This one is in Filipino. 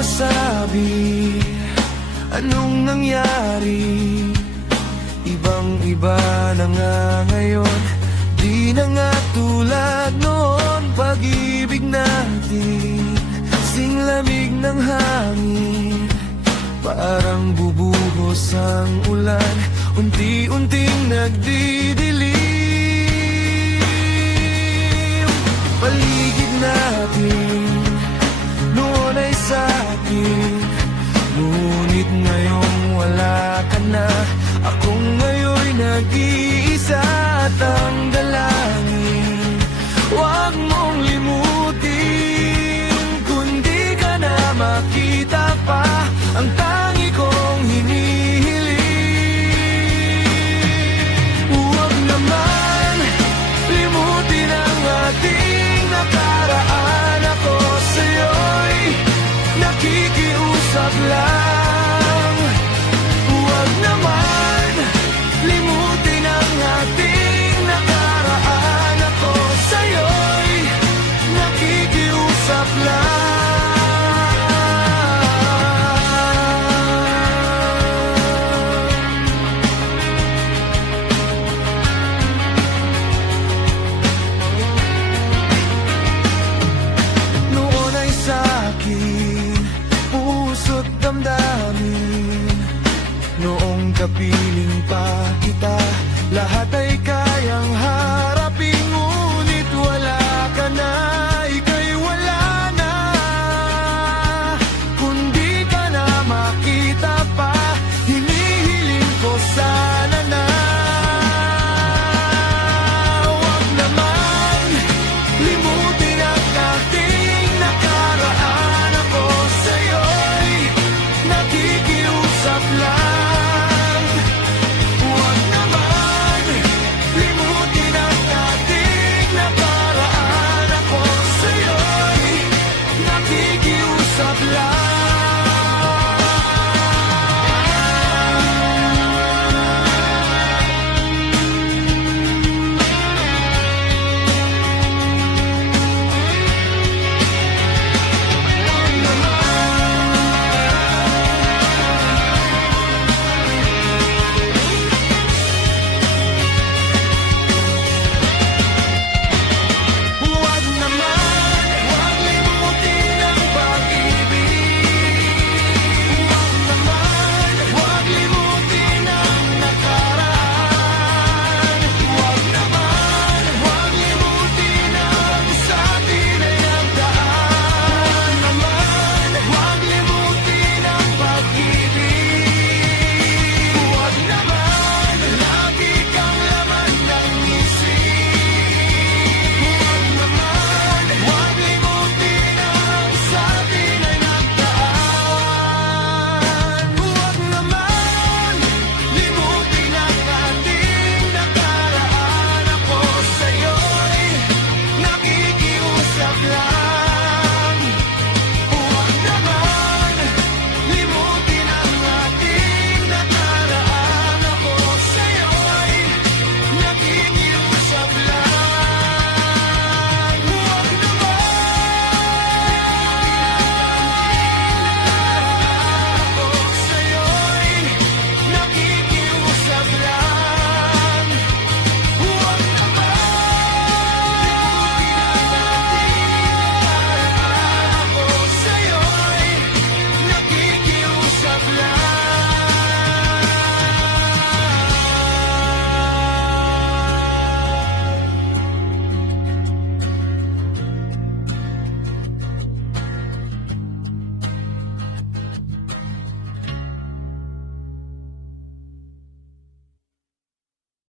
masabi anong nangyari. Ibang-iba na nga ngayon, di na nga tulad noon. Pag-ibig natin, singlamig ng hangin, parang bubuhos ang ulan, unti-unting nagdidilim. Paligid natin noon ay sa'kin, ngunit ngayong wala ka na. Akong ngayon'y nag-iisa at ang dalangin, huwag mong limutin. Kundi ka na makita pa, ang tangi kong hinihiling. Huwag naman limutin ang ating nakaraan. Ako sa'yo'y nakikiusap lang,